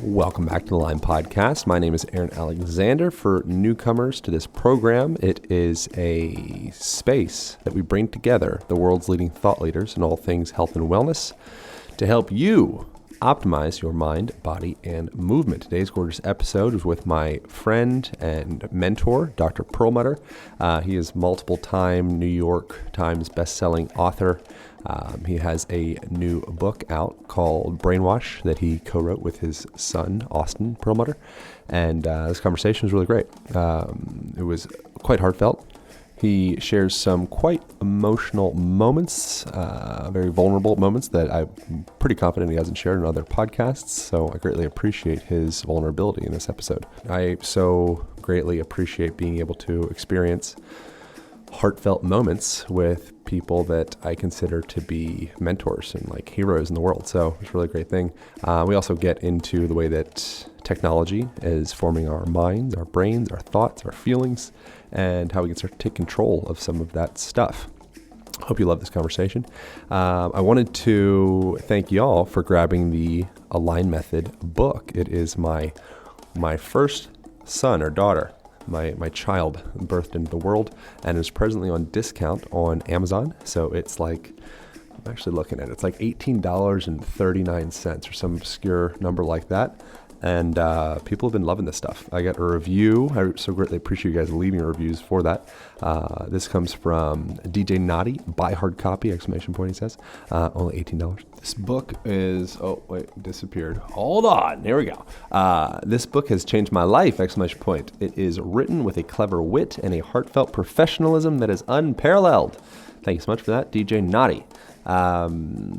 Welcome back to the Line Podcast. My name is Aaron Alexander. For newcomers to this program, it is a space that we bring together the world's leading thought leaders in all things health and wellness to help you optimize your mind, body, and movement. Today's gorgeous episode is with my friend and mentor, Dr. Perlmutter. He is multiple-time New York Times best-selling author. He has a new book out called Brainwash that he co-wrote with his son, Austin Perlmutter. And this conversation was really great. It was quite heartfelt. He shares some quite emotional moments, very vulnerable moments that I'm pretty confident he hasn't shared in other podcasts. So I greatly appreciate his vulnerability in this episode. I so greatly appreciate being able to experience heartfelt moments with people that I consider to be mentors and like heroes in the world. So it's a really great thing. We also get into the way that technology is forming our minds, our brains, our thoughts, our feelings, and how we can start to take control of some of that stuff. Hope you love this conversation. I wanted to thank y'all for grabbing the Align Method book. It is my first son or daughter, my child birthed into the world, and is presently on discount on Amazon. So it's like, I'm actually looking at it, it's like $18.39 or some obscure number like that. And people have been loving this stuff. I got a review. I so greatly appreciate you guys leaving reviews for that. This comes from DJ Naughty, buy hard copy, exclamation point, he says. Only $18. This book is, oh, wait, disappeared. Hold on, here we go. This book has changed my life, exclamation point. It is written with a clever wit and a heartfelt professionalism that is unparalleled. Thank you so much for that, DJ Naughty.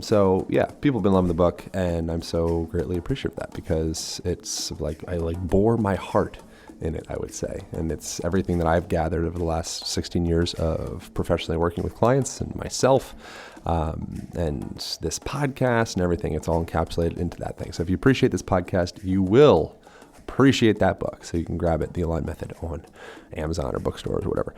So yeah, people have been loving the book, and I'm so greatly appreciative of that because it's like, I like bore my heart in it, I would say. And it's everything that I've gathered over the last 16 years of professionally working with clients and myself, and this podcast and everything. It's all encapsulated into that thing. So if you appreciate this podcast, you will appreciate that book. So you can grab it, The Align Method, on Amazon or bookstores or whatever.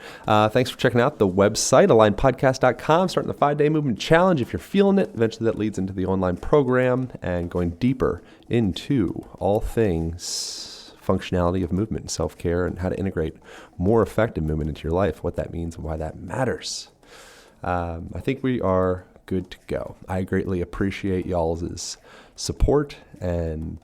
Thanks for checking out the website, alignpodcast.com, starting the 5-day movement challenge. If you're feeling it, eventually that leads into the online program and going deeper into all things functionality of movement and self-care and how to integrate more effective movement into your life, what that means and why that matters. I think we are good to go. I greatly appreciate y'all's support, and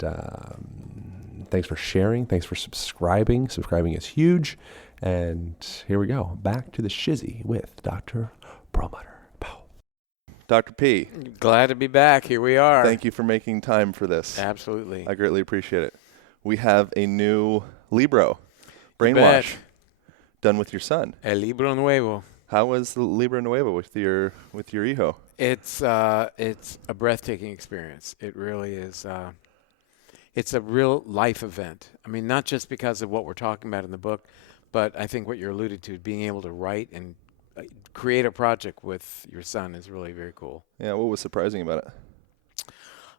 thanks for sharing. Thanks for subscribing. Subscribing is huge. And here we go. Back to the shizzy with Dr. Perlmutter. Pow. Dr. P. Glad to be back. Here we are. Thank you for making time for this. Absolutely. I greatly appreciate it. We have a new Libro, Brainwash, done with your son. El Libro Nuevo. How was the Libro Nuevo with your hijo? It's a breathtaking experience. It really is. It's a real life event. I mean, not just because of what we're talking about in the book, but I think what you're alluding to, being able to write and create a project with your son is really very cool. Yeah, what was surprising about it?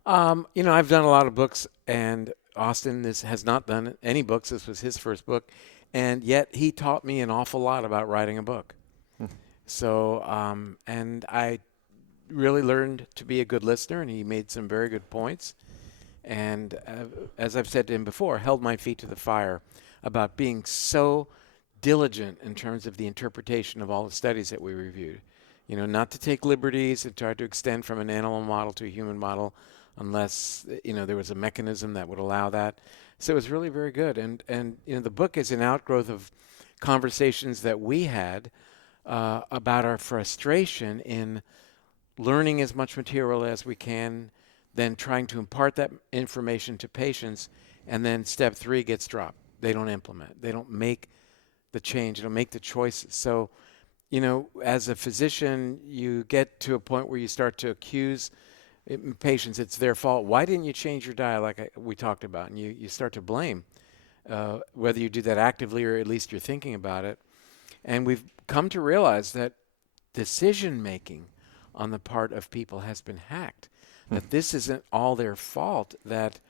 I've done a lot of books, and Austin has not done any books. This was his first book, and yet he taught me an awful lot about writing a book. So, and I really learned to be a good listener, and he made some very good points. And as I've said to him before, held my feet to the fire about being so diligent in terms of the interpretation of all the studies that we reviewed. Not to take liberties and try to extend from an animal model to a human model unless, there was a mechanism that would allow that. So it was really very good. And the book is an outgrowth of conversations that we had about our frustration in learning as much material as we can, then trying to impart that information to patients, and then step 3 gets dropped. They don't implement. They don't make the change. They don't make the choices. So, as a physician, you get to a point where you start to accuse patients it's their fault. Why didn't you change your diet like we talked about? And you start to blame, whether you do that actively or at least you're thinking about it. And we've come to realize that decision-making on the part of people has been hacked. That this isn't all their fault, that,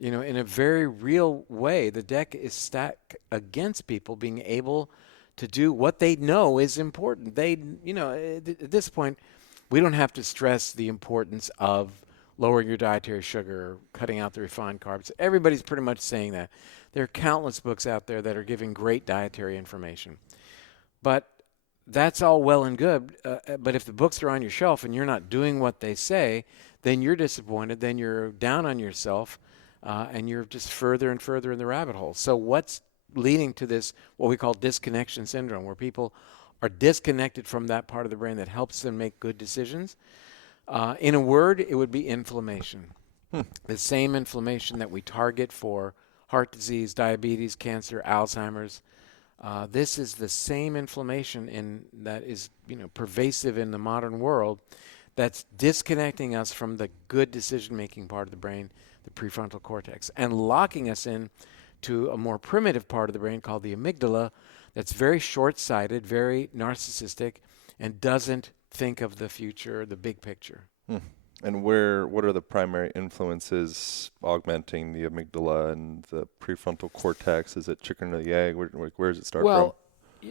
in a very real way, the deck is stacked against people being able to do what they know is important. They, at this point, we don't have to stress the importance of lowering your dietary sugar, cutting out the refined carbs. Everybody's pretty much saying that. There are countless books out there that are giving great dietary information. But that's all well and good. But if the books are on your shelf and you're not doing what they say, then you're disappointed. Then you're down on yourself, and you're just further and further in the rabbit hole. So what's leading to this, what we call disconnection syndrome, where people are disconnected from that part of the brain that helps them make good decisions? In a word, it would be inflammation. The same inflammation that we target for heart disease, diabetes, cancer, Alzheimer's. This is the same inflammation that is, pervasive in the modern world, that's disconnecting us from the good decision-making part of the brain, the prefrontal cortex, and locking us in to a more primitive part of the brain called the amygdala, that's very short-sighted, very narcissistic, and doesn't think of the future, the big picture. And what are the primary influences augmenting the amygdala and the prefrontal cortex? Is it chicken or the egg? Where does it start from? Well,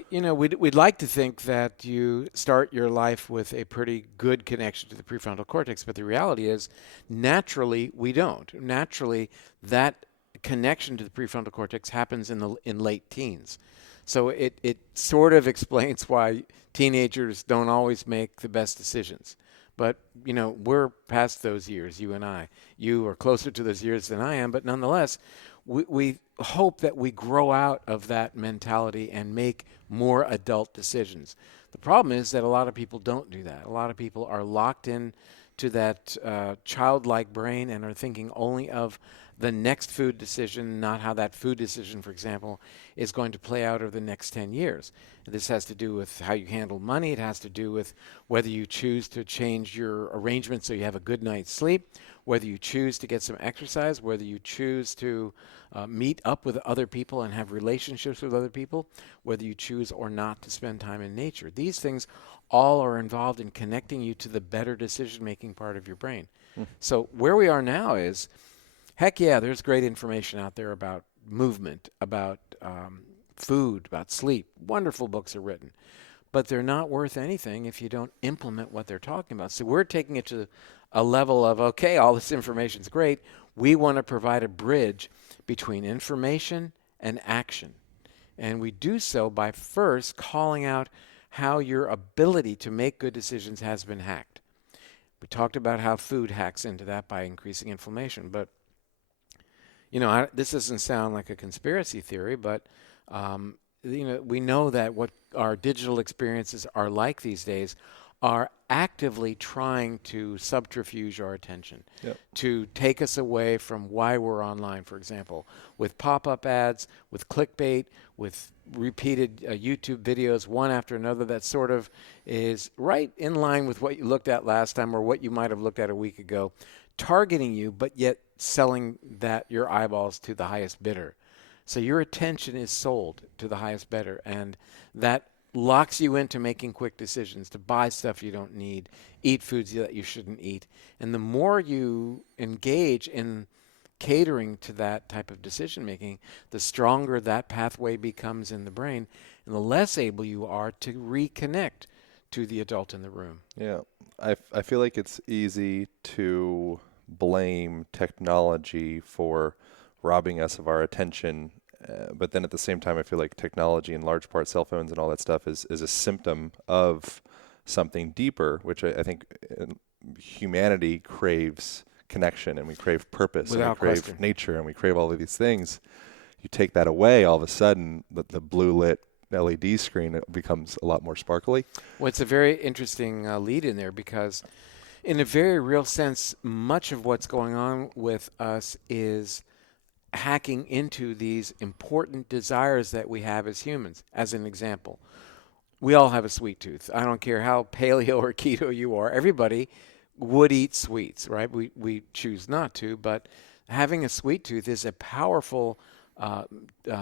we'd like to think that you start your life with a pretty good connection to the prefrontal cortex, but the reality is, naturally, we don't. Naturally, that connection to the prefrontal cortex happens in late teens. So it sort of explains why teenagers don't always make the best decisions. But, we're past those years, you and I. You are closer to those years than I am, but nonetheless, we hope that we grow out of that mentality and make more adult decisions. The problem is that a lot of people don't do that. A lot of people are locked in to that childlike brain and are thinking only of the next food decision, not how that food decision, for example, is going to play out over the next 10 years. This has to do with how you handle money. It has to do with whether you choose to change your arrangement so you have a good night's sleep, whether you choose to get some exercise, whether you choose to meet up with other people and have relationships with other people, whether you choose or not to spend time in nature. These things all are involved in connecting you to the better decision-making part of your brain. So where we are now is, heck yeah, there's great information out there about movement, about food, about sleep. Wonderful books are written. But they're not worth anything if you don't implement what they're talking about. So we're taking it to a level of, okay, all this information's great. We want to provide a bridge between information and action. And we do so by first calling out how your ability to make good decisions has been hacked. We talked about how food hacks into that by increasing inflammation. But this doesn't sound like a conspiracy theory, but we know that what our digital experiences are like these days are actively trying to subterfuge our attention, to take us away from why we're online, for example, with pop-up ads, with clickbait, with repeated YouTube videos, one after another, that sort of is right in line with what you looked at last time or what you might have looked at a week ago, targeting you, but yet selling your eyeballs to the highest bidder. So your attention is sold to the highest bidder, and that locks you into making quick decisions, to buy stuff you don't need, eat foods that you shouldn't eat. And the more you engage in catering to that type of decision making, the stronger that pathway becomes in the brain, and the less able you are to reconnect to the adult in the room. Yeah, I feel like it's easy to blame technology for robbing us of our attention. But then at the same time, I feel like technology, in large part, cell phones and all that stuff, is a symptom of something deeper, which I think humanity craves connection, and we crave purpose, Without and we crave question. nature, and we crave all of these things. You take that away, all of a sudden, the blue lit LED screen, it becomes a lot more sparkly. Well, it's a very interesting lead in there, because in a very real sense, much of what's going on with us is hacking into these important desires that we have as humans. As an example, we all have a sweet tooth. I don't care how paleo or keto you are. Everybody would eat sweets, right? We choose not to, but having a sweet tooth is a powerful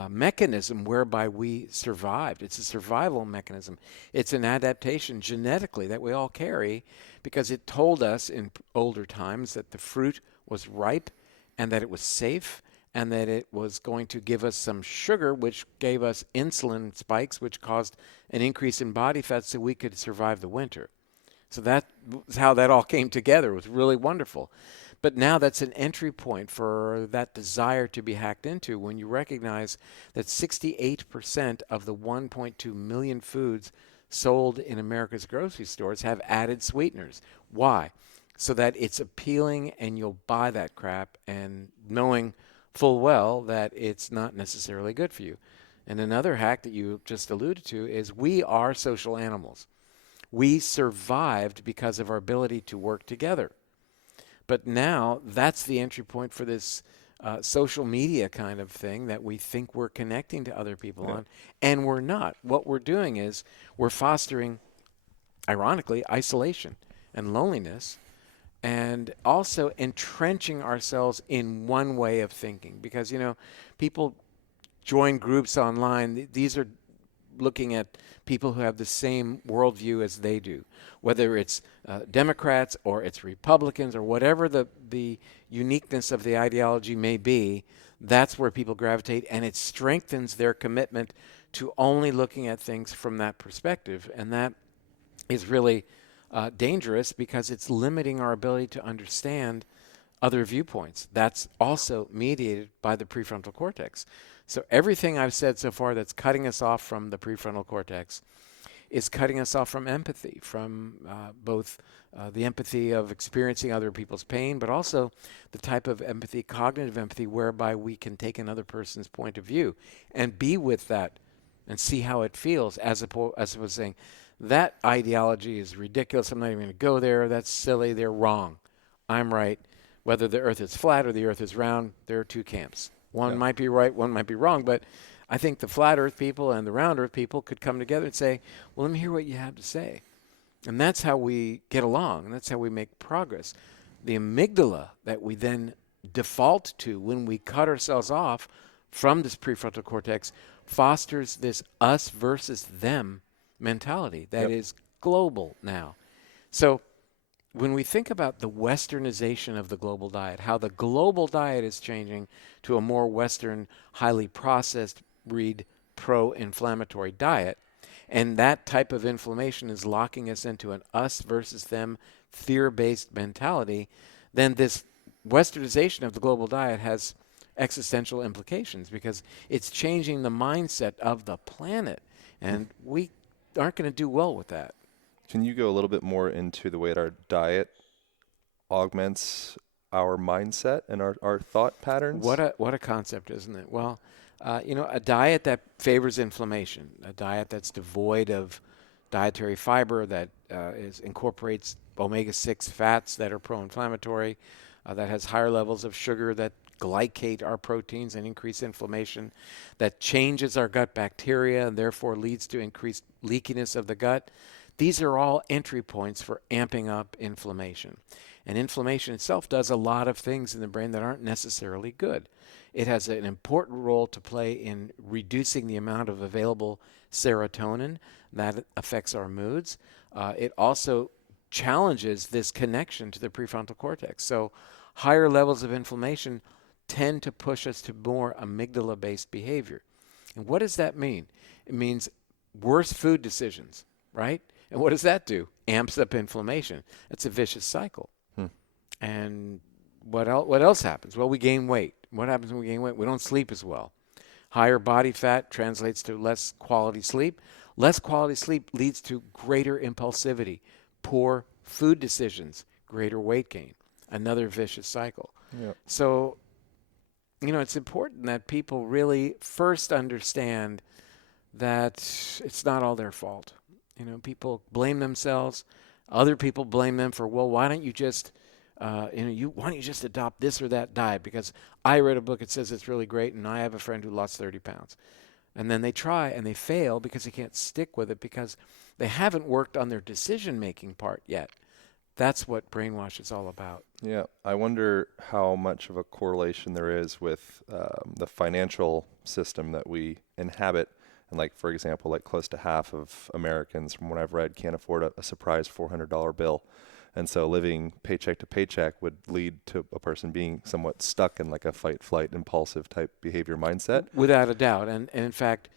mechanism whereby we survived. It's a survival mechanism. It's an adaptation genetically that we all carry, because it told us in older times that the fruit was ripe and that it was safe, and that it was going to give us some sugar, which gave us insulin spikes, which caused an increase in body fat so we could survive the winter. So that was how that all came together. It was really wonderful. But now that's an entry point for that desire to be hacked into when you recognize that 68% of the 1.2 million foods sold in America's grocery stores have added sweeteners. Why? So that it's appealing and you'll buy that crap and knowing full well that it's not necessarily good for you. And another hack that you just alluded to is we are social animals. We survived because of our ability to work together. But now that's the entry point for this social media kind of thing that we think we're connecting to other people on, and we're not. What we're doing is we're fostering, ironically, isolation and loneliness, and also entrenching ourselves in one way of thinking. Because, people join groups online. These are looking at people who have the same worldview as they do, whether it's Democrats or it's Republicans or whatever the uniqueness of the ideology may be. That's where people gravitate, and it strengthens their commitment to only looking at things from that perspective. And that is really dangerous because it's limiting our ability to understand other viewpoints. That's also mediated by the prefrontal cortex. So everything I've said so far that's cutting us off from the prefrontal cortex is cutting us off from empathy, from both the empathy of experiencing other people's pain, but also the type of empathy, cognitive empathy, whereby we can take another person's point of view and be with that and see how it feels, as opposed to saying, that ideology is ridiculous, I'm not even going to go there, that's silly, they're wrong, I'm right. Whether the earth is flat or the earth is round, there are two camps. One might be right, one might be wrong, but I think the flat earth people and the round earth people could come together and say, well, let me hear what you have to say. And that's how we get along, and that's how we make progress. The amygdala that we then default to when we cut ourselves off from this prefrontal cortex fosters this us versus them mentality that is global now. So when we think about the westernization of the global diet, how the global diet is changing to a more Western, highly processed, read pro-inflammatory diet, and that type of inflammation is locking us into an us versus them fear-based mentality, then this westernization of the global diet has existential implications because it's changing the mindset of the planet, and we aren't going to do well with that. Can you go a little bit more into the way that our diet augments our mindset and our thought patterns? What a concept, isn't it? Well, a diet that favors inflammation, a diet that's devoid of dietary fiber, that incorporates omega-6 fats that are pro-inflammatory, that has higher levels of sugar that glycate our proteins and increase inflammation, that changes our gut bacteria and therefore leads to increased leakiness of the gut. These are all entry points for amping up inflammation. And inflammation itself does a lot of things in the brain that aren't necessarily good. It has an important role to play in reducing the amount of available serotonin that affects our moods. It also challenges this connection to the prefrontal cortex. So higher levels of inflammation tend to push us to more amygdala-based behavior. And what does that mean? It means worse food decisions, right? And what does that do? Amps up inflammation. That's a vicious cycle. And what else happens? Well, we gain weight. What happens when we gain weight? We don't sleep as well. Higher body fat translates to less quality sleep. Less quality sleep leads to greater impulsivity, poor food decisions, greater weight gain. Another vicious cycle. Yep. So, it's important that people really first understand that it's not all their fault. People blame themselves. Other people blame them for, well, why don't you just, why don't you just adopt this or that diet? Because I read a book that says it's really great, and I have a friend who lost 30 pounds. And then they try and they fail because they can't stick with it because they haven't worked on their decision-making part yet. That's what brainwash is all about. Yeah, I wonder how much of a correlation there is with the financial system that we inhabit. And for example, close to half of Americans, from what I've read, can't afford a surprise $400 bill. And so living paycheck to paycheck would lead to a person being somewhat stuck in a fight, flight, impulsive type behavior mindset. Without a doubt. And in fact,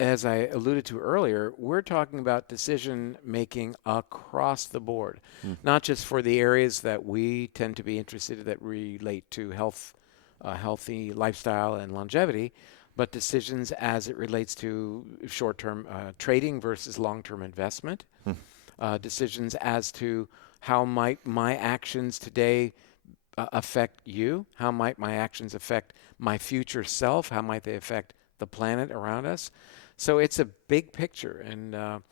as I alluded to earlier, we're talking about decision making across the board, not just for the areas that we tend to be interested in that relate to health, healthy lifestyle and longevity, but decisions as it relates to short-term trading versus long-term investment, decisions as to how might my actions today affect you, how might my actions affect my future self, how might they affect the planet around us. So it's a big picture, and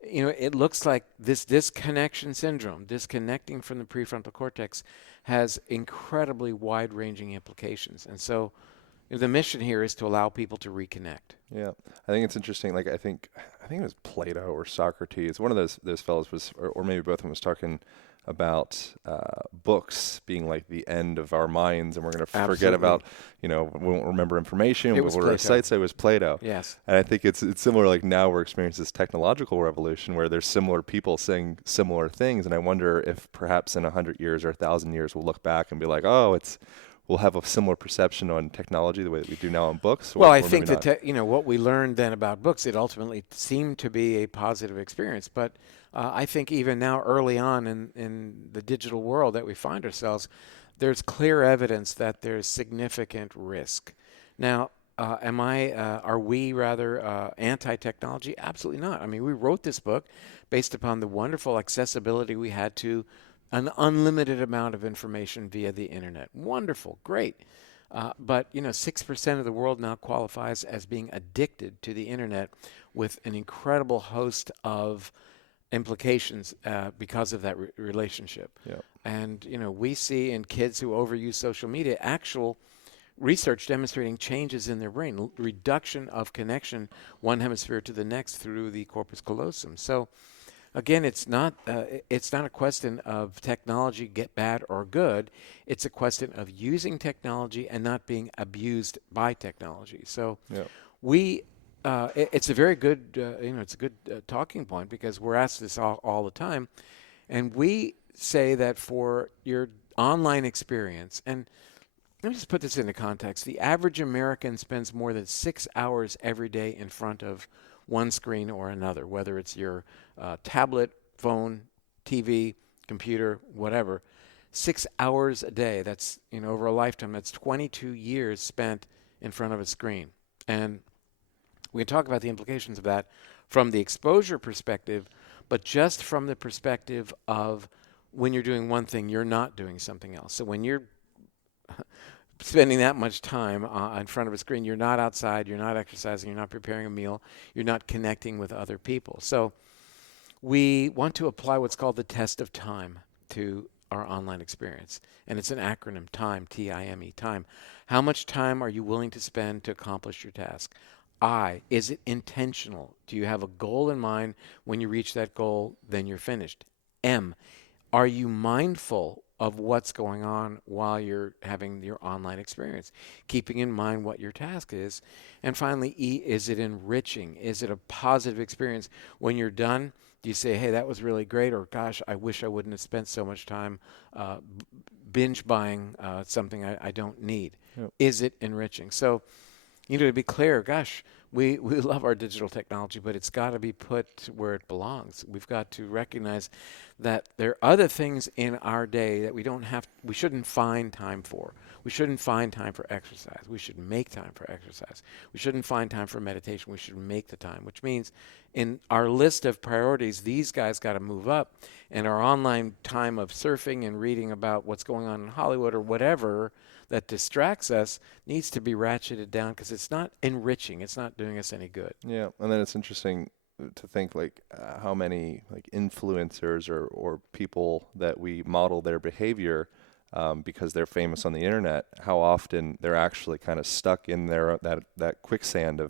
it looks like this disconnection syndrome, disconnecting from the prefrontal cortex, has incredibly wide-ranging implications. And so the mission here is to allow people to reconnect. Yeah, I think it's interesting. Like I think it was Plato or Socrates. One of those fellows was, or maybe both of them was talking about books being like the end of our minds, and we're going to forget about, we won't remember information. It was We'll recite. So it was Plato. Yes. And I think it's similar. Like now we're experiencing this technological revolution where there's similar people saying similar things, and I wonder if perhaps in 100 years or 1,000 years we'll look back and be like, oh, we'll have a similar perception on technology the way that we do now on books. Well, I think that what we learned then about books, it ultimately seemed to be a positive experience. But I think even now, early on in the digital world that we find ourselves, there's clear evidence that there's significant risk. Now, are we rather anti-technology? Absolutely not. I mean, we wrote this book based upon the wonderful accessibility we had to an unlimited amount of information via the internet. Wonderful, great. But 6% of the world now qualifies as being addicted to the internet, with an incredible host of implications because of that relationship. Yep. And we see in kids who overuse social media actual research demonstrating changes in their brain, reduction of connection one hemisphere to the next through the corpus callosum. So again, it's not a question of technology get bad or good. It's a question of using technology and not being abused by technology. So it's a very good it's a good talking point, because we're asked this all the time, and we say that for your online experience, and let me just put this into context. The average American spends more than 6 hours every day in front of one screen or another, whether it's your tablet, phone, TV, computer, whatever. 6 hours a day. That's, over a lifetime, that's 22 years spent in front of a screen. And we can talk about the implications of that from the exposure perspective, but just from the perspective of when you're doing one thing, you're not doing something else. So when you're spending that much time in front of a screen, you're not outside, you're not exercising, you're not preparing a meal, you're not connecting with other people. So we want to apply what's called the test of time to our online experience. And it's an acronym, TIME, T-I-M-E, time. How much time are you willing to spend to accomplish your task? I, is it intentional? Do you have a goal in mind? When you reach that goal, then you're finished. M, are you mindful of what's going on while you're having your online experience, keeping in mind what your task is? And finally, E, is it enriching? Is it a positive experience? When you're done, do you say, hey, that was really great, or gosh, I wish I wouldn't have spent so much time binge buying something I don't need? Yep. Is it enriching? So, to be clear, gosh, we love our digital technology, but it's got to be put where it belongs. We've got to recognize that there are other things in our day that we shouldn't find time for. We shouldn't find time for exercise. We should make time for exercise. We shouldn't find time for meditation. We should make the time, which means in our list of priorities, these guys got to move up, and our online time of surfing and reading about what's going on in Hollywood or whatever that distracts us needs to be ratcheted down, because it's not enriching. It's not doing us any good. Yeah, and then it's interesting to think how many influencers or people that we model their behavior because they're famous on the internet, how often they're actually kind of stuck in that quicksand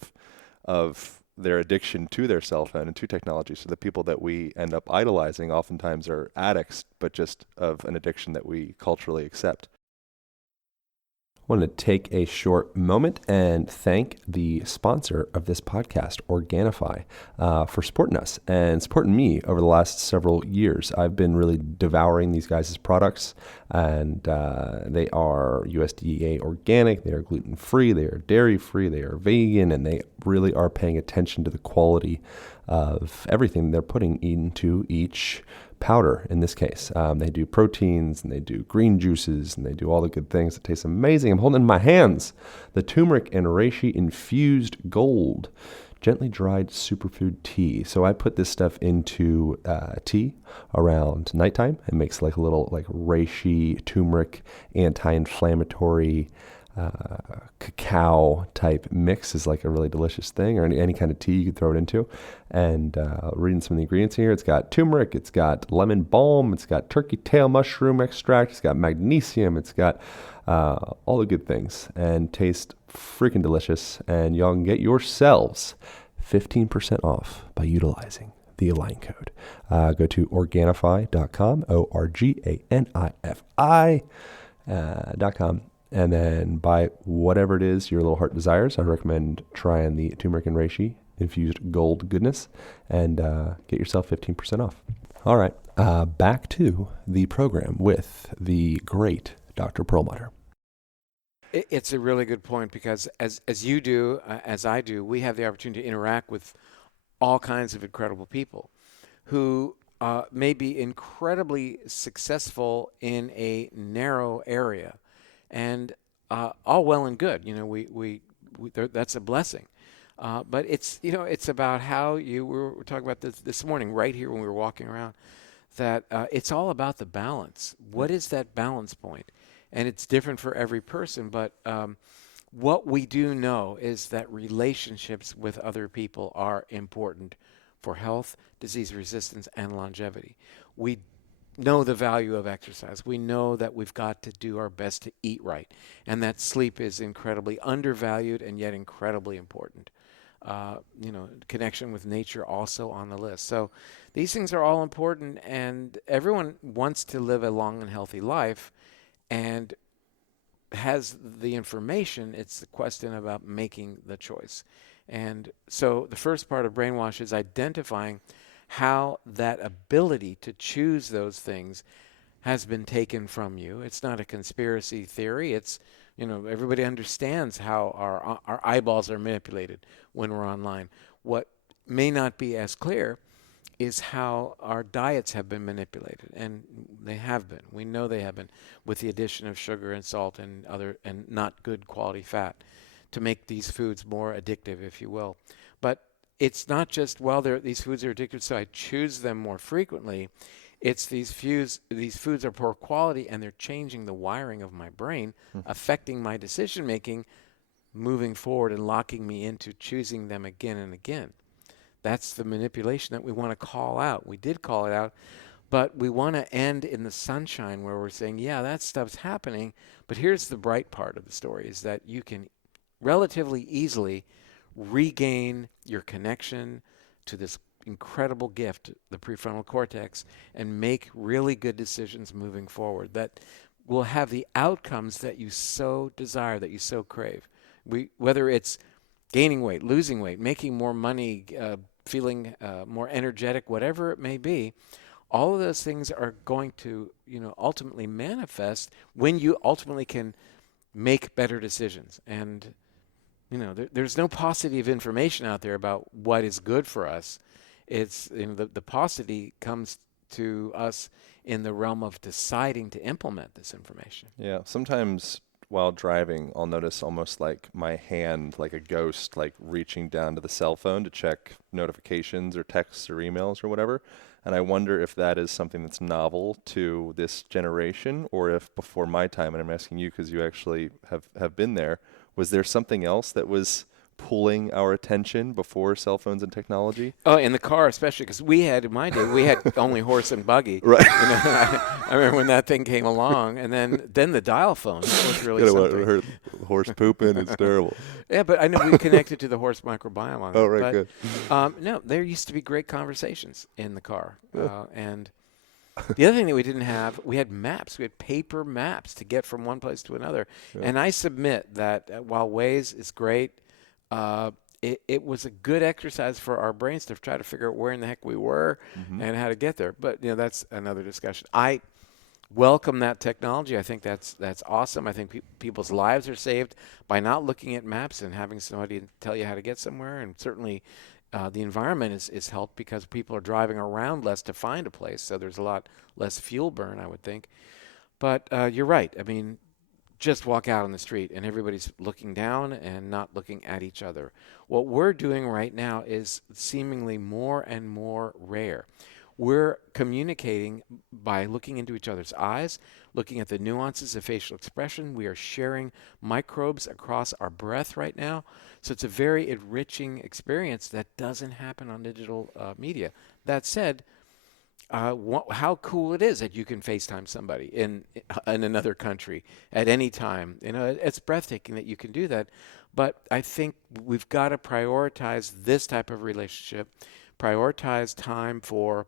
of their addiction to their cell phone and to technology. So the people that we end up idolizing oftentimes are addicts, but just of an addiction that we culturally accept. wanted to take a short moment and thank the sponsor of this podcast, Organifi, for supporting us and supporting me over the last several years. I've been really devouring these guys' products, and they are USDA organic, they are gluten-free, they are dairy-free, they are vegan, and they really are paying attention to the quality of everything they're putting into each powder. In this case, they do proteins, and they do green juices, and they do all the good things that taste amazing. I'm holding in my hands the turmeric and reishi infused gold gently dried superfood tea. So I put this stuff into tea around nighttime. It makes like a little like reishi turmeric anti-inflammatory cacao type mix is like a really delicious thing, or any kind of tea you could throw it into. And reading some of the ingredients here, it's got turmeric, it's got lemon balm, it's got turkey tail mushroom extract, it's got magnesium, it's got all the good things, and taste freaking delicious. And y'all can get yourselves 15% off by utilizing the Align code. Go to Organifi.com, Organifi.com, and then buy whatever it is your little heart desires. I recommend trying the turmeric and reishi infused gold goodness, and get yourself 15% off. All right, back to the program with the great Dr. Perlmutter. It's a really good point, because as you do, as I do, we have the opportunity to interact with all kinds of incredible people who may be incredibly successful in a narrow area, and all well and good. You know, we that's a blessing. But it's about how we were talking about this morning right here when we were walking around, that it's all about the balance. What is that balance point? And it's different for every person, but what we do know is that relationships with other people are important for health, disease resistance, and longevity. We know the value of exercise. We know that we've got to do our best to eat right, and that sleep is incredibly undervalued and yet incredibly important. Connection with nature also on the list. So these things are all important, and everyone wants to live a long and healthy life and has the information. It's the question about making the choice. And so the first part of Brainwash is identifying how that ability to choose those things has been taken from you. It's not a conspiracy theory. It's, everybody understands how our eyeballs are manipulated when we're online. What may not be as clear is how our diets have been manipulated, and they have been. We know they have been, with the addition of sugar and salt and other and not good quality fat, to make these foods more addictive, if you will. But it's not just, these foods are addictive, so I choose them more frequently. It's these foods are poor quality, and they're changing the wiring of my brain, affecting my decision making, moving forward and locking me into choosing them again and again. That's the manipulation that we want to call out. We did call it out, but we want to end in the sunshine where we're saying, yeah, that stuff's happening, but here's the bright part of the story, is that you can relatively easily regain your connection to this incredible gift, the prefrontal cortex, and make really good decisions moving forward that will have the outcomes that you so desire, that you so crave. Whether it's gaining weight, losing weight, making more money, feeling more energetic, whatever it may be, all of those things are going to, ultimately manifest when you ultimately can make better decisions. And, there's no paucity of information out there about what is good for us. It's, the paucity comes to us in the realm of deciding to implement this information. Yeah, sometimes while driving, I'll notice almost like my hand, like a ghost, like reaching down to the cell phone to check notifications or texts or emails or whatever. And I wonder if that is something that's novel to this generation, or if before my time, and I'm asking you because you actually have been there, was there something else that was pulling our attention before cell phones and technology? Oh, in the car especially, because in my day, we had only horse and buggy. Right. I remember when that thing came along, and then the dial phone was really something. I heard horse pooping, it's terrible. Yeah, but I know we connected to the horse microbiome on it. Oh, right, but, good. No, there used to be great conversations in the car, and The other thing that we didn't have, we had maps. We had paper maps to get from one place to another. Yeah. And I submit that while Waze is great, it was a good exercise for our brains to try to figure out where in the heck we were and how to get there. But that's another discussion. I welcome that technology. I think that's awesome. I think people's lives are saved by not looking at maps and having somebody tell you how to get somewhere. And certainly the environment is helped because people are driving around less to find a place. So there's a lot less fuel burn, I would think. But you're right. I mean, just walk out on the street and everybody's looking down and not looking at each other. What we're doing right now is seemingly more and more rare. We're communicating by looking into each other's eyes, looking at the nuances of facial expression. We are sharing microbes across our breath right now. So it's a very enriching experience that doesn't happen on digital media. That said, how cool it is that you can FaceTime somebody in another country at any time. It's breathtaking that you can do that. But I think we've got to prioritize this type of relationship, prioritize time for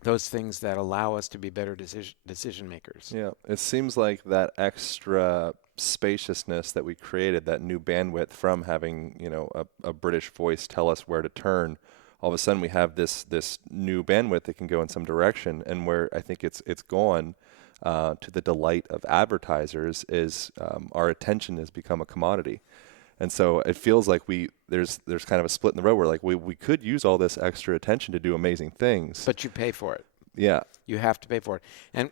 those things that allow us to be better decision makers. Yeah, it seems like that extra spaciousness that we created, that new bandwidth from having, a British voice tell us where to turn, all of a sudden we have this new bandwidth that can go in some direction, and where I think it's gone to the delight of advertisers is our attention has become a commodity. And so it feels like there's kind of a split in the road where like we could use all this extra attention to do amazing things. But you pay for it. Yeah. You have to pay for it. And,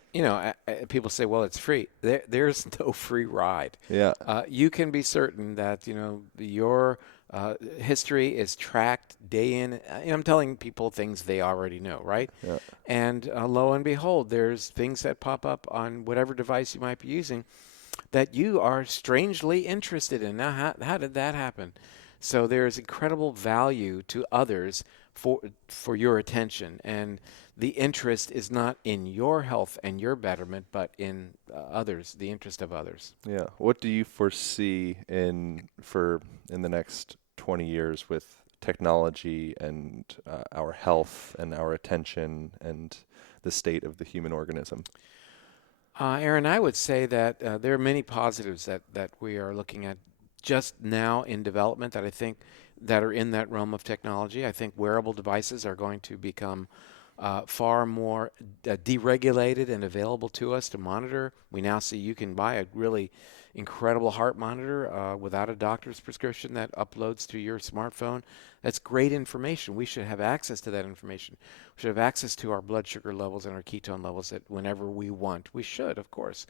people say, well, it's free. There's no free ride. Yeah. You can be certain that, your history is tracked day in. I'm telling people things they already know, right? Yeah. And lo and behold, there's things that pop up on whatever device you might be using that you are strangely interested in. Now, how did that happen? So there is incredible value to others for your attention, and the interest is not in your health and your betterment, but in others, the interest of others. Yeah. What do you foresee in the next 20 years with technology and our health and our attention and the state of the human organism? Aaron, I would say that there are many positives that we are looking at just now in development that I think that are in that realm of technology. I think wearable devices are going to become far more deregulated and available to us to monitor. We now see you can buy a really incredible heart monitor without a doctor's prescription that uploads to your smartphone. That's great information. We should have access to that information. We should have access to our blood sugar levels and our ketone levels whenever we want. We should, of course.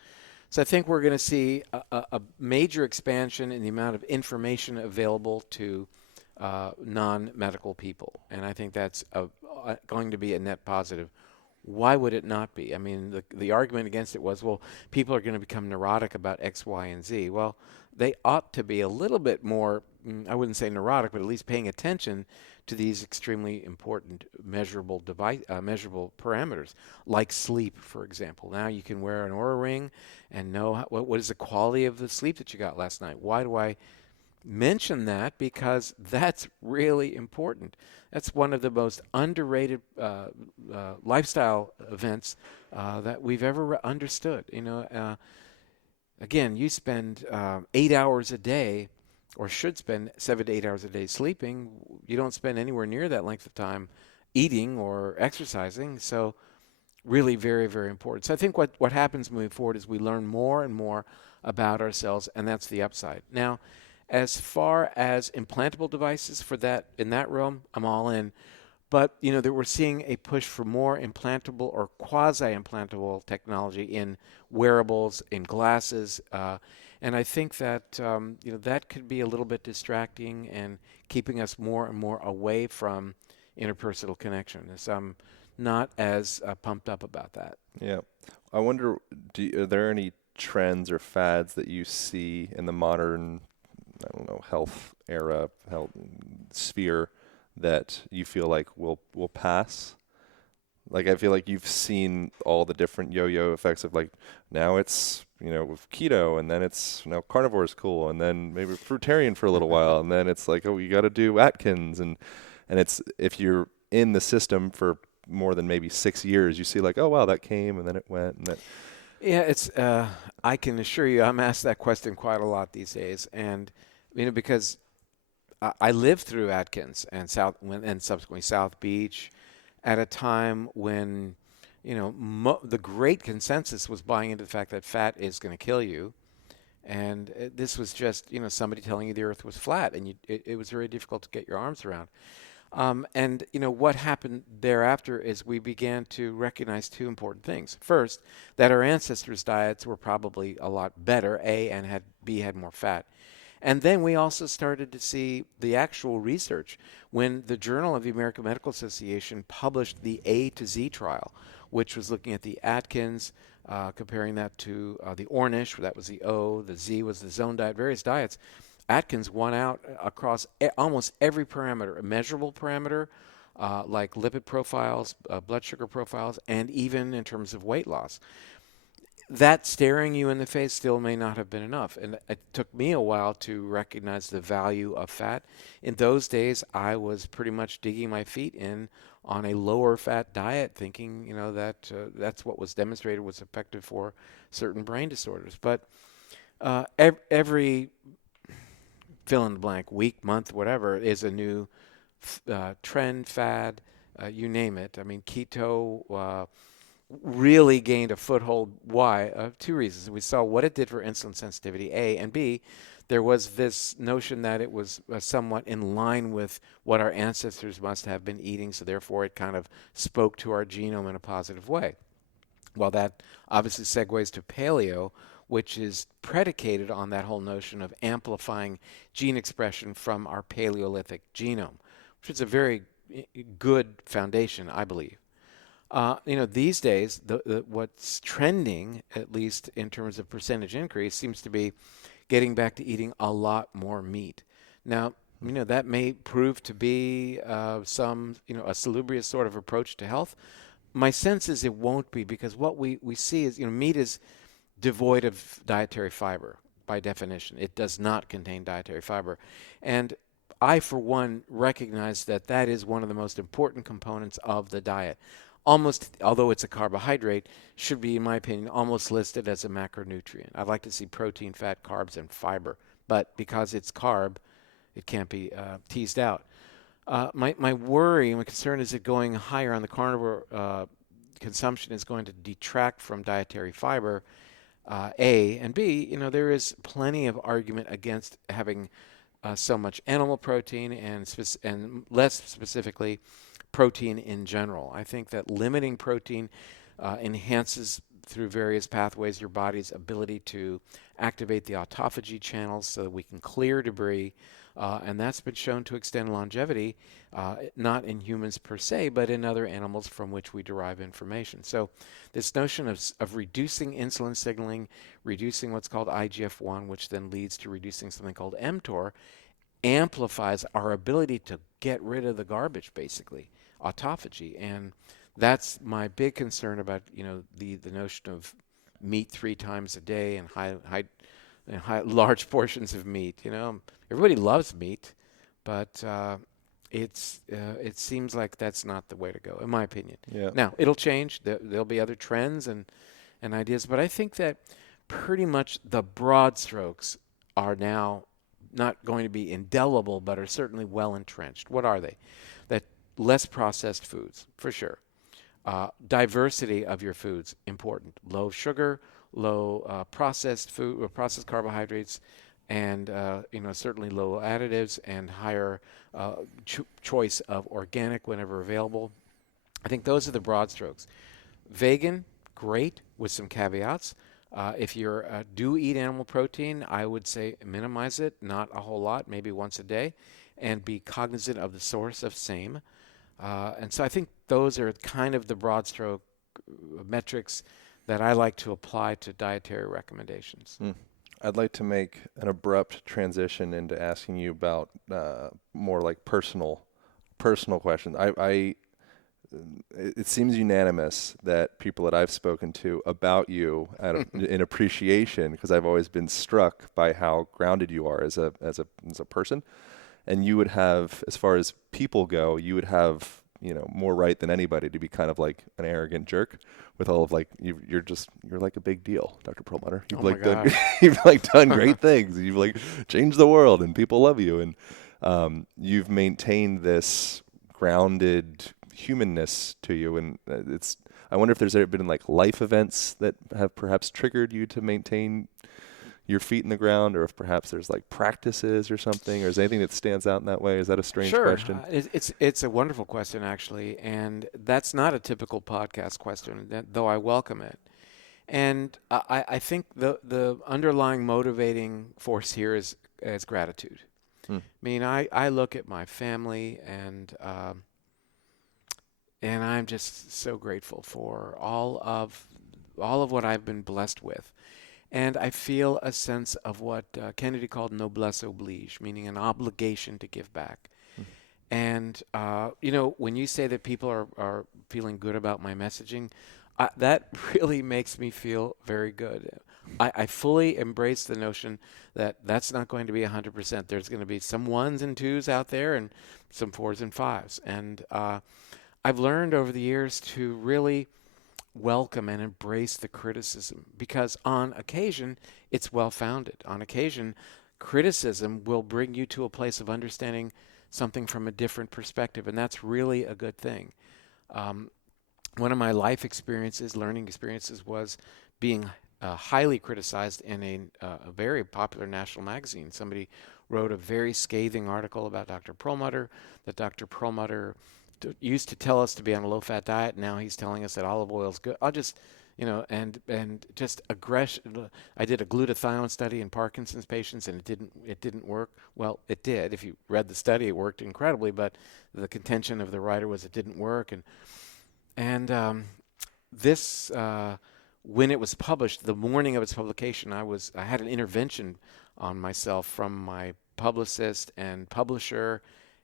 So I think we're going to see a major expansion in the amount of information available to non-medical people. And I think that's going to be a net positive. Why would it not be? I mean, the argument against it was, well, people are going to become neurotic about X, Y, and Z. Well, they ought to be a little bit more, I wouldn't say neurotic, but at least paying attention to these extremely important measurable parameters, like sleep, for example. Now you can wear an Oura Ring and know what is the quality of the sleep that you got last night. Why do I mention that? Because that's really important. That's one of the most underrated lifestyle events that we've ever understood. Again, you spend 8 hours a day, or should spend 7 to 8 hours a day sleeping. You don't spend anywhere near that length of time eating or exercising. So really very, very important. So I think what happens moving forward is we learn more and more about ourselves, and that's the upside. Now, as far as implantable devices for that in that realm, I'm all in. But that we're seeing a push for more implantable or quasi-implantable technology in wearables, in glasses, and I think that that could be a little bit distracting and keeping us more and more away from interpersonal connection. So I'm not as pumped up about that. Yeah, I wonder, are there any trends or fads that you see in the modern, health era, health sphere that you feel like will pass? Like, I feel like you've seen all the different yo-yo effects of, like, now it's, with keto, and then it's, carnivore is cool, and then maybe fruitarian for a little while, and then it's like, oh, you got to do Atkins, and it's, if you're in the system for, more than maybe 6 years, you see like, oh wow, that came and then it went and that. Yeah, it's. I can assure you, I'm asked that question quite a lot these days, and because I lived through Atkins and and subsequently South Beach, at a time when, the great consensus was buying into the fact that fat is going to kill you, and this was just somebody telling you the Earth was flat, and it was very difficult to get your arms around. And what happened thereafter is we began to recognize two important things. First, that our ancestors' diets were probably a lot better, A, and B, had more fat. And then we also started to see the actual research when the Journal of the American Medical Association published the A to Z trial, which was looking at the Atkins, comparing that to the Ornish, that was the O, the Z was the zone diet, various diets. Atkins won out across almost every parameter, a measurable parameter, like lipid profiles, blood sugar profiles, and even in terms of weight loss. That staring you in the face still may not have been enough. And it took me a while to recognize the value of fat. In those days, I was pretty much digging my feet in on a lower fat diet, thinking, that that's what was demonstrated was effective for certain brain disorders. But every fill in the blank, week, month, whatever, is a new trend, fad, you name it. I mean, keto really gained a foothold. Why? Two reasons. We saw what it did for insulin sensitivity, A, and B, there was this notion that it was somewhat in line with what our ancestors must have been eating, so therefore it kind of spoke to our genome in a positive way. Well, that obviously segues to paleo, which is predicated on that whole notion of amplifying gene expression from our Paleolithic genome, which is a very good foundation, I believe. These days, what's trending, at least in terms of percentage increase, seems to be getting back to eating a lot more meat. Now, that may prove to be a salubrious sort of approach to health. My sense is it won't be, because what we see is, meat is devoid of dietary fiber by definition. It does not contain dietary fiber. And I, for one, recognize that that is one of the most important components of the diet. Almost, although it's a carbohydrate, should be, in my opinion, almost listed as a macronutrient. I'd like to see protein, fat, carbs, and fiber. But because it's carb, it can't be teased out. My worry and my concern is that going higher on the carnivore consumption is going to detract from dietary fiber, A, and B, there is plenty of argument against having so much animal protein and less specifically protein in general. I think that limiting protein enhances through various pathways your body's ability to activate the autophagy channels so that we can clear debris, and that's been shown to extend longevity, not in humans per se, but in other animals from which we derive information. So this notion of reducing insulin signaling, reducing what's called IGF-1, which then leads to reducing something called mTOR, amplifies our ability to get rid of the garbage, basically, autophagy. And that's my big concern about, the notion of meat 3 times a day and large portions of meat. Everybody loves meat, but it seems like that's not the way to go, in my opinion. Yeah. Now, it'll change. There'll be other trends and ideas, but I think that pretty much the broad strokes are now not going to be indelible, but are certainly well entrenched. What are they? That less processed foods, for sure. Diversity of your foods, important. Low sugar, low processed food, or processed carbohydrates, and certainly low additives, and higher choice of organic whenever available. I think those are the broad strokes. Vegan, great, with some caveats. If you do eat animal protein, I would say minimize it, not a whole lot, maybe once a day, and be cognizant of the source of same. And so I think those are kind of the broad stroke metrics that I like to apply to dietary recommendations. I'd like to make an abrupt transition into asking you about more like personal questions. It seems unanimous that people that I've spoken to about you in appreciation, because I've always been struck by how grounded you are as a person, and you would have, as far as people go, you would have more right than anybody to be kind of like an arrogant jerk with all of like you're like a big deal, Dr. Perlmutter. You've Oh my like done gosh. you've like done great things. You've like changed the world and people love you, and you've maintained this grounded humanness to you, and I wonder if there's ever been like life events that have perhaps triggered you to maintain your feet in the ground, or if perhaps there's like practices or something, or is there anything that stands out in that way? Is that a strange Sure. question? It's a wonderful question, actually, and that's not a typical podcast question, though I welcome it. And I think the underlying motivating force here is gratitude. Hmm. I mean, I look at my family, and I'm just so grateful for all of what I've been blessed with. And I feel a sense of what Kennedy called noblesse oblige, meaning an obligation to give back. Hmm. And, when you say that people are feeling good about my messaging, that really makes me feel very good. I fully embrace the notion that that's not going to be 100%. There's going to be some ones and twos out there and some fours and fives. And I've learned over the years to really welcome and embrace the criticism, because on occasion it's well founded. On occasion, criticism will bring you to a place of understanding something from a different perspective, and that's really a good thing. One of my life experiences, learning experiences, was being highly criticized in a very popular national magazine. Somebody wrote a very scathing article about Dr. Perlmutter, that Dr. Perlmutter used to tell us to be on a low-fat diet. Now he's telling us that olive oil is good. I'll just, and just aggression. I did a glutathione study in Parkinson's patients, and it didn't work. Well, it did. If you read the study, it worked incredibly, but the contention of the writer was it didn't work. And this, when it was published, the morning of its publication, I had an intervention on myself from my publicist and publisher.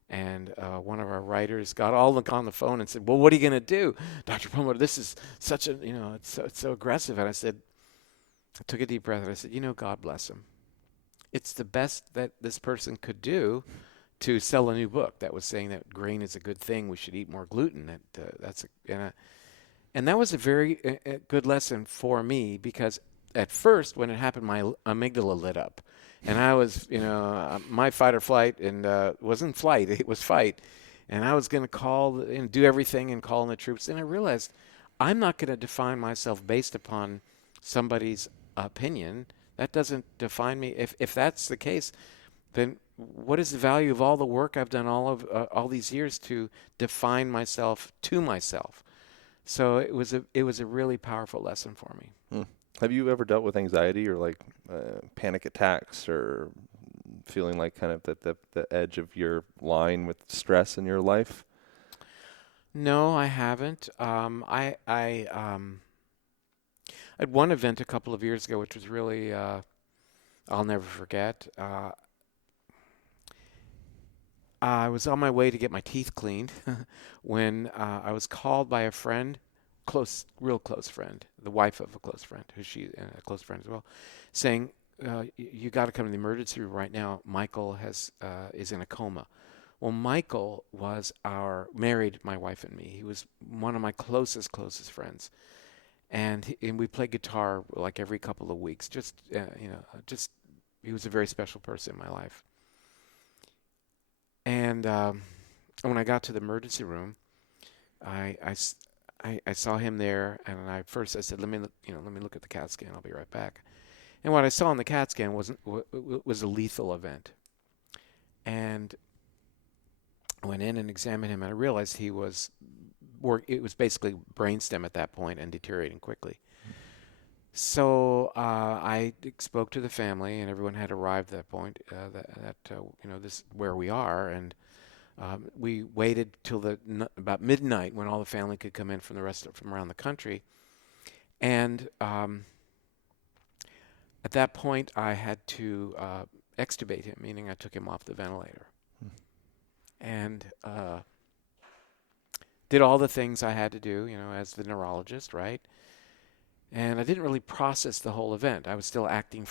And one of our writers got all on the phone and said, "Well, what are you going to do, Dr. Perlmutter? This is such a, it's so aggressive." And I took a deep breath and I said, God bless him. It's the best that this person could do to sell a new book that was saying that grain is a good thing. We should eat more gluten. And that was a very good lesson for me, because at first, when it happened, my amygdala lit up. And I was, my fight or flight, and wasn't flight, it was fight. And I was going to call and do everything and call in the troops. And I realized I'm not going to define myself based upon somebody's opinion. That doesn't define me. If that's the case, then what is the value of all the work I've done all these years to define myself to myself? So it was a really powerful lesson for me. Hmm. Have you ever dealt with anxiety or like panic attacks, or feeling like kind of the edge of your line with stress in your life? No, I haven't. I had one event a couple of years ago, which was really I'll never forget. I was on my way to get my teeth cleaned when I was called by a friend, real close friend, the wife of a close friend, who's a close friend as well, saying, "You got to come to the emergency room right now. Michael is in a coma." Well, Michael married my wife and me. He was one of my closest friends, and we played guitar like every couple of weeks. Just he was a very special person in my life. And when I got to the emergency room, I saw him there, and I said, let me look at the CAT scan. I'll be right back. And what I saw in the CAT scan was a lethal event. And I went in and examined him, and I realized it was basically brainstem at that point and deteriorating quickly. So I spoke to the family, and everyone had arrived at that point. This is where we are, and we waited till about midnight when all the family could come in from around the country. And at that point, I had to extubate him, meaning I took him off the ventilator, and did all the things I had to do, as the neurologist, right? And I didn't really process the whole event. I was still acting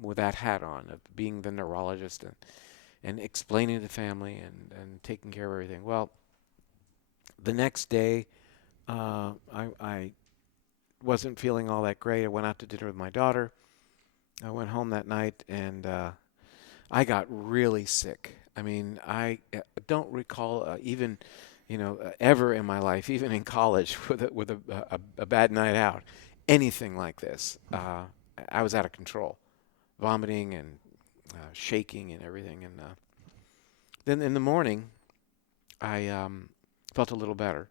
with that hat on, of being the neurologist and explaining to the family and taking care of everything. Well, the next day, I wasn't feeling all that great. I went out to dinner with my daughter. I went home that night, and I got really sick. I mean, I don't recall even, ever in my life, even in college, with a bad night out, anything like this. I was out of control, vomiting and shaking and everything. And then in the morning, I felt a little better.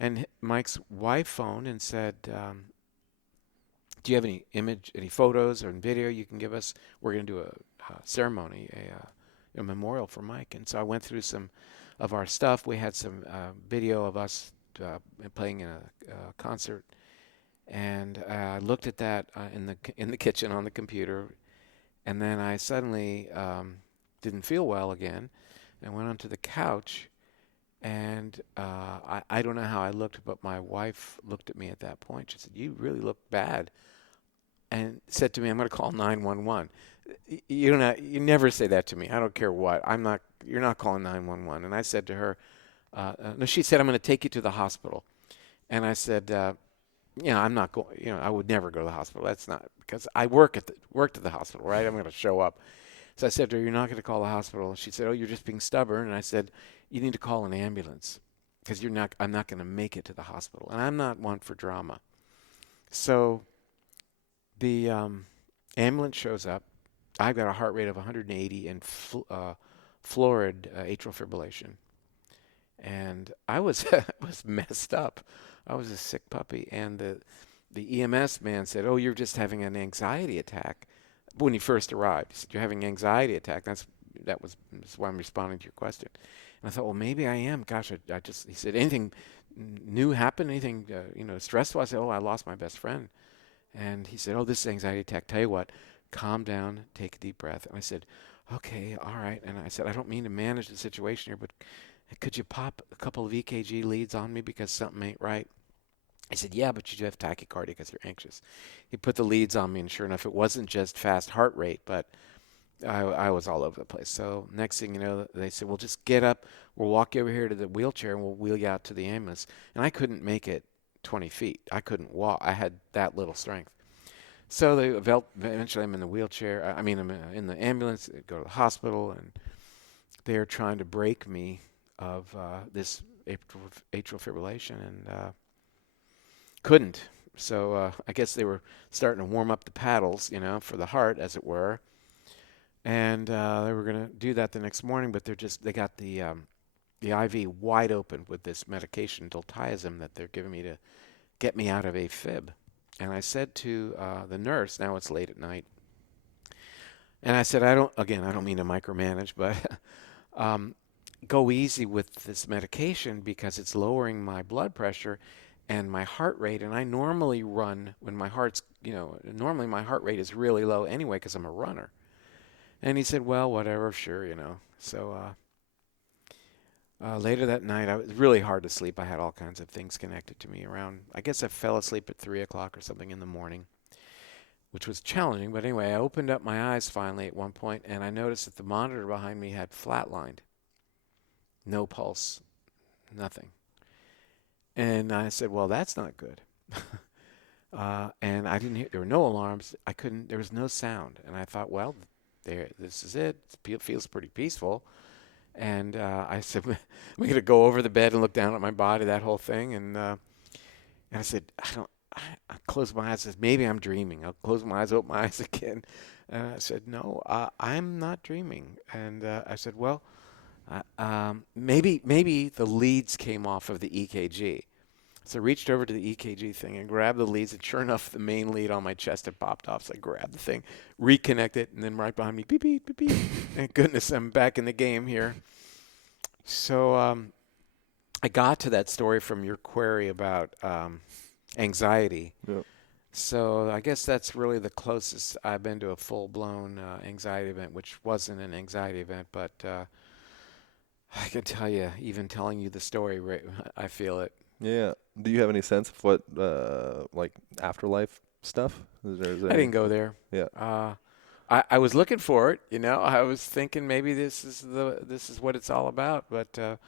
And Mike's wife phoned and said, "Do you have any photos or video you can give us? We're going to do a ceremony, a memorial for Mike." And so I went through some of our stuff. We had some video of us playing in a concert, and I looked at that in the kitchen on the computer, and then I suddenly didn't feel well again, and went onto the couch. And I don't know how I looked, but my wife looked at me at that point. She said, "You really look bad," and said to me, "I'm going to call 911." You never say that to me. I don't care what. You're not calling 911. And I said to her, no, she said, "I'm going to take you to the hospital." And I said, I'm not going, I would never go to the hospital. That's not, because I worked at the hospital, right? I'm going to show up. So I said to her, "You're not going to call the hospital." She said, "Oh, you're just being stubborn." And I said, "You need to call an ambulance, because I'm not going to make it to the hospital. And I'm not one for drama." So the ambulance shows up. I've got a heart rate of 180 and florid atrial fibrillation. And I was was messed up. I was a sick puppy. And the EMS man said, "Oh, you're just having an anxiety attack." When he first arrived, he said, "You're having an anxiety attack." That's why I'm responding to your question. And I thought, well, maybe I am. Gosh, he said, "Anything new happened? Anything, stressful?" I said, "Oh, I lost my best friend." And he said, "Oh, this is anxiety attack. Tell you what, calm down, take a deep breath." And I said, "Okay, all right." And I said, "I don't mean to manage the situation here, but could you pop a couple of EKG leads on me because something ain't right?" He said, "Yeah, but you do have tachycardia because you're anxious." He put the leads on me, and sure enough, it wasn't just fast heart rate, but I was all over the place. So next thing you know, they said, "Well, just get up. We'll walk you over here to the wheelchair, and we'll wheel you out to the ambulance." And I couldn't make it 20 feet. I couldn't walk. I had that little strength. So eventually I'm in the wheelchair. I'm in the ambulance, go to the hospital, and they're trying to break me of this atrial fibrillation, and couldn't. So I guess they were starting to warm up the paddles, for the heart, as it were. And they were going to do that the next morning, but they got the IV wide open with this medication, diltiazem, that they're giving me to get me out of AFib. And I said to the nurse, now it's late at night, and I said, I don't mean to micromanage, but go easy with this medication because it's lowering my blood pressure and my heart rate. And I normally run when my normally my heart rate is really low anyway because I'm a runner. And he said, "Well, whatever, sure, So later that night, it was really hard to sleep. I had all kinds of things connected to me around. I guess I fell asleep at 3 o'clock or something in the morning, which was challenging. But anyway, I opened up my eyes finally at one point, and I noticed that the monitor behind me had flatlined. No pulse, nothing. And I said, "Well, that's not good." And I didn't hear, there were no alarms. There was no sound. And I thought, well, this is it. It feels pretty peaceful. And I said, "We're going to go over the bed and look down at my body," that whole thing. And I said, I closed my eyes. I said, "Maybe I'm dreaming." I'll close my eyes, open my eyes again. And I said, "No, I'm not dreaming." And I said, "Well, maybe the leads came off of the EKG." So I reached over to the EKG thing and grabbed the leads, and sure enough, the main lead on my chest had popped off. So I grabbed the thing, reconnected, and then right behind me, beep, beep, beep, beep. Thank goodness I'm back in the game here. So I got to that story from your query about anxiety. Yep. So I guess that's really the closest I've been to a full-blown anxiety event, which wasn't an anxiety event, but I can tell you, even telling you the story, I feel it. Yeah. Do you have any sense of what, like afterlife stuff? I didn't go there. Yeah. I was looking for it. I was thinking maybe this is what it's all about. But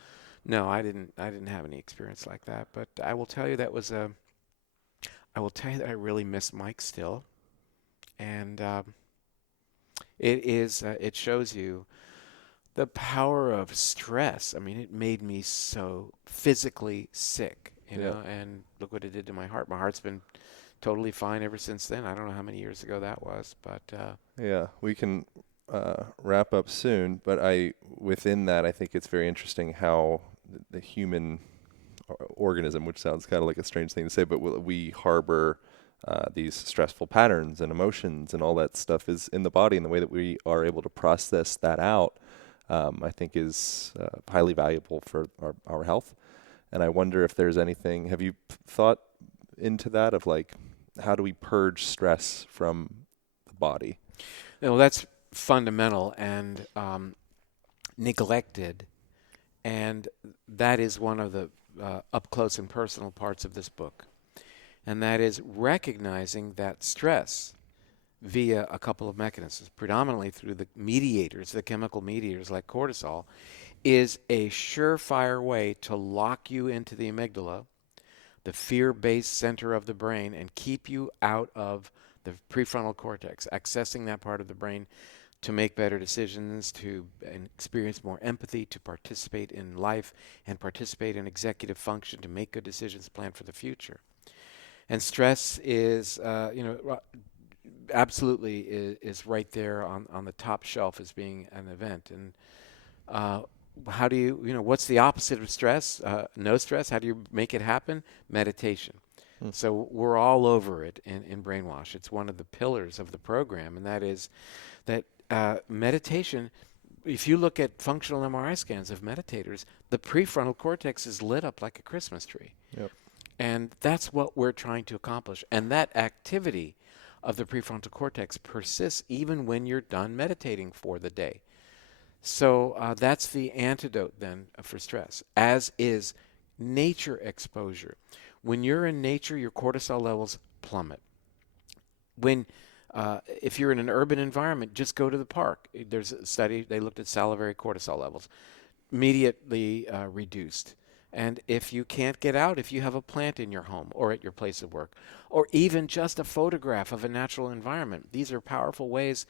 No, I didn't. I didn't have any experience like that. But I will tell you I will tell you that I really miss Mike still, and it is. It shows you the power of stress. I mean, it made me so physically sick, you Yeah. know, and look what it did to my heart. My heart's been totally fine ever since then. I don't know how many years ago that was, but Yeah, we can wrap up soon, but within that, I think it's very interesting how the human organism, which sounds kind of like a strange thing to say, but we harbor these stressful patterns and emotions, and all that stuff is in the body, and the way that we are able to process that out, I think is highly valuable for our health. And I wonder if there's anything, have you thought into that of like, how do we purge stress from the body? well, that's fundamental and neglected, and that is one of the up close and personal parts of this book, and that is recognizing that stress via a couple of mechanisms, predominantly through the mediators, the chemical mediators like cortisol, is a surefire way to lock you into the amygdala, the fear-based center of the brain, and keep you out of the prefrontal cortex, accessing that part of the brain to make better decisions, to experience more empathy, to participate in life and participate in executive function, to make good decisions, plan for the future. And stress is, absolutely is right there on the top shelf as being an event. And how do what's the opposite of stress? No stress. How do you make it happen? Meditation. So we're all over it in Brainwash. It's one of the pillars of the program, and that is that meditation, if you look at functional MRI scans of meditators, the prefrontal cortex is lit up like a Christmas tree. Yep. And that's what we're trying to accomplish. And that activity of the prefrontal cortex persists even when you're done meditating for the day. So that's the antidote then for stress, as is nature exposure. When you're in nature, your cortisol levels plummet. If you're in an urban environment, just go to the park. There's a study, they looked at salivary cortisol levels, immediately reduced. And if you can't get out, if you have a plant in your home or at your place of work, or even just a photograph of a natural environment, these are powerful ways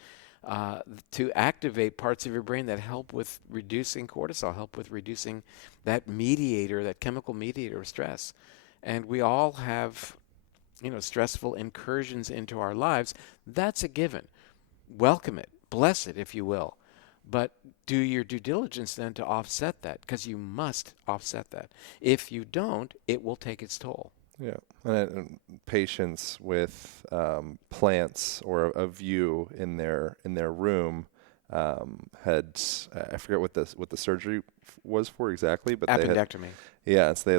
to activate parts of your brain that help with reducing cortisol, help with reducing that mediator, that chemical mediator of stress. And we all have, stressful incursions into our lives. That's a given. Welcome it, bless it, if you will. But do your due diligence then to offset that, because you must offset that. If you don't, it will take its toll. Yeah, and patients with plants or a view in their room had, I forget what the surgery was for exactly, but appendectomy. So they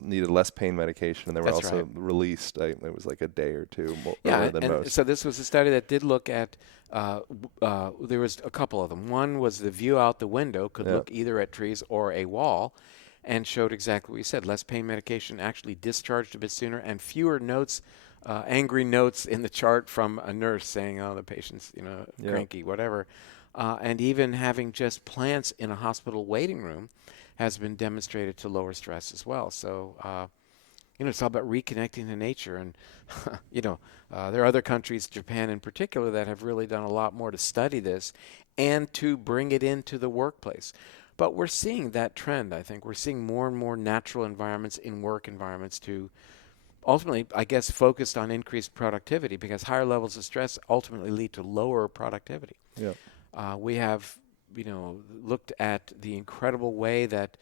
needed less pain medication, and they were That's also right. released. It was like a day or two more than and most. so this was a study that did look at. There was a couple of them. One was the view out the window could look either at trees or a wall, and showed exactly what you said. Less pain medication, actually discharged a bit sooner, and fewer notes, angry notes in the chart from a nurse saying, "Oh, the patient's cranky, whatever." And even having just plants in a hospital waiting room has been demonstrated to lower stress as well. So, it's all about reconnecting to nature. And, there are other countries, Japan in particular, that have really done a lot more to study this and to bring it into the workplace. But we're seeing that trend, I think. We're seeing more and more natural environments in work environments to ultimately, I guess, focused on increased productivity, because higher levels of stress ultimately lead to lower productivity. Yeah. We have, looked at the incredible way that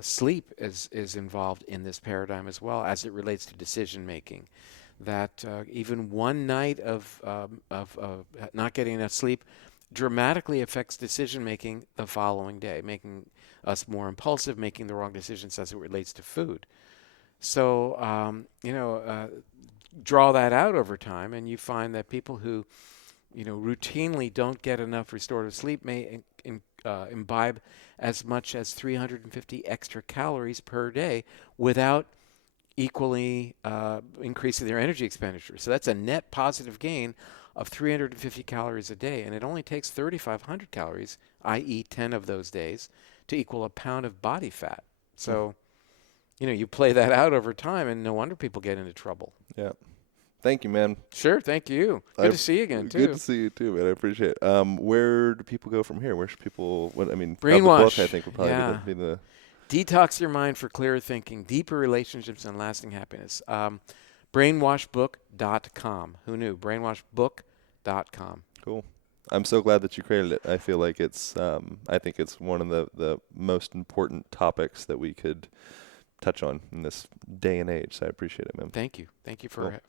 sleep is involved in this paradigm as well, as it relates to decision making. That even one night of not getting enough sleep dramatically affects decision making the following day, making us more impulsive, making the wrong decisions as it relates to food. So, draw that out over time, and you find that people who routinely don't get enough restorative sleep may imbibe as much as 350 extra calories per day without equally increasing their energy expenditure. So that's a net positive gain of 350 calories a day, and it only takes 3,500 calories, i.e. 10 of those days, to equal a pound of body fat. So, you play that out over time, and no wonder people get into trouble. Yeah. Thank you, man. Sure, thank you. Good to see you again, too. Good to see you, too, man. I appreciate it. Where do people go from here? Where should people, Brainwash. The book, I think, would probably be the... Detox your mind for clearer thinking, deeper relationships, and lasting happiness. Brainwashbook.com. Who knew? Brainwashbook.com. Cool. I'm so glad that you created it. I feel like I think it's one of the most important topics that we could touch on in this day and age. So I appreciate it, man. Thank you. Thank you for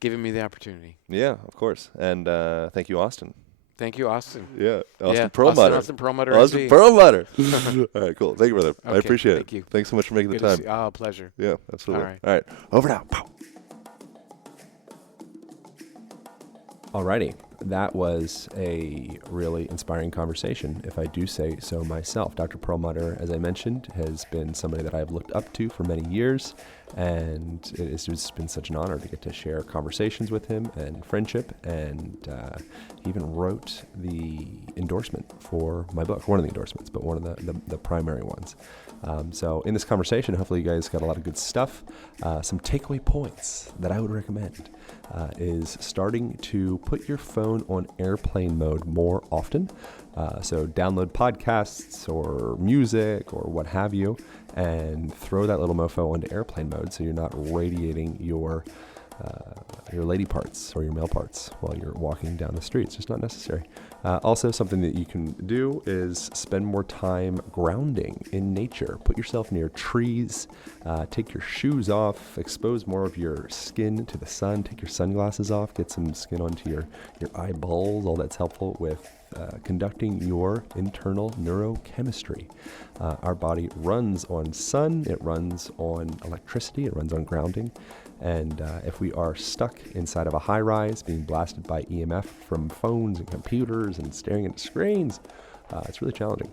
giving me the opportunity. Yeah, of course. And thank you, Austin. Thank you, Austin. Yeah, Austin Perlmutter. Austin Perlmutter. Austin Perlmutter. All right, cool. Thank you, brother. Okay, I appreciate it. Thank you. Thanks so much for making the time. Pleasure. Yeah, absolutely. All right. Over now. Pow. Alrighty, that was a really inspiring conversation, if I do say so myself. Dr. Perlmutter, as I mentioned, has been somebody that I've looked up to for many years, and it's just been such an honor to get to share conversations with him and friendship, and he even wrote the endorsement for my book, one of the endorsements, but one of the primary ones. So in this conversation, hopefully you guys got a lot of good stuff. Some takeaway points that I would recommend is starting to put your phone on airplane mode more often. So download podcasts or music or what have you, and throw that little mofo onto airplane mode so you're not radiating your lady parts or your male parts while you're walking down the street. It's just not necessary. Also, something that you can do is spend more time grounding in nature. Put yourself near trees, take your shoes off, expose more of your skin to the sun, take your sunglasses off, get some skin onto your eyeballs. All that's helpful with conducting your internal neurochemistry. Our body runs on sun, it runs on electricity, it runs on grounding. And if we are stuck inside of a high rise, being blasted by EMF from phones and computers and staring at screens, it's really challenging.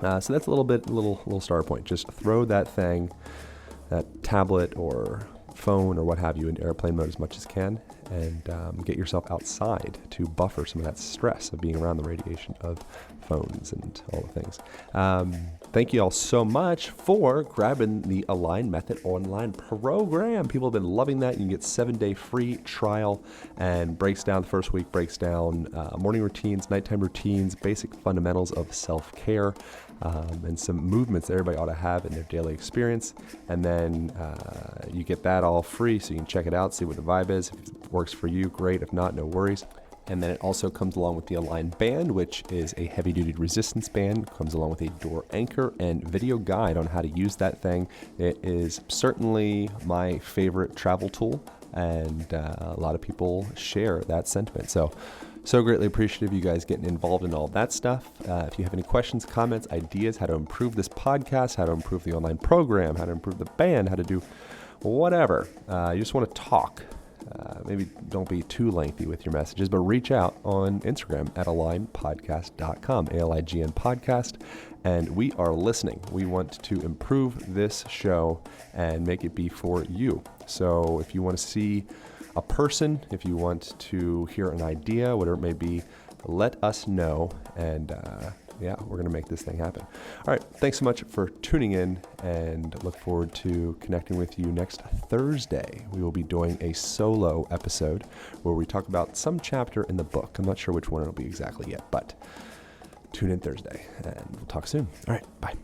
So that's a little star point. Just throw that tablet or phone or what have you into airplane mode as much as can, and get yourself outside to buffer some of that stress of being around the radiation of phones and all the things. Thank you all so much for grabbing the Align Method online program. People have been loving that. You can get 7-day free trial, and the first week breaks down morning routines, nighttime routines, basic fundamentals of self-care, and some movements that everybody ought to have in their daily experience. And then you get that all free, so you can check it out, see what the vibe is. If it works for you, great. If not, no worries. And then it also comes along with the Align Band, which is a heavy-duty resistance band. It comes along with a door anchor and video guide on how to use that thing. It is certainly my favorite travel tool, and a lot of people share that sentiment. So greatly appreciative of you guys getting involved in all that stuff. If you have any questions, comments, ideas, how to improve this podcast, how to improve the online program, how to improve the band, how to do whatever, you just want to talk. Maybe don't be too lengthy with your messages, but reach out on Instagram at alignpodcast.com, ALIGN podcast, and we are listening. We want to improve this show and make it be for you. So if you want to see a person, if you want to hear an idea, whatever it may be, let us know, and we're going to make this thing happen. All right, thanks so much for tuning in, and look forward to connecting with you next Thursday. We will be doing a solo episode where we talk about some chapter in the book. I'm not sure which one it'll be exactly yet, but tune in Thursday, and we'll talk soon. All right, bye.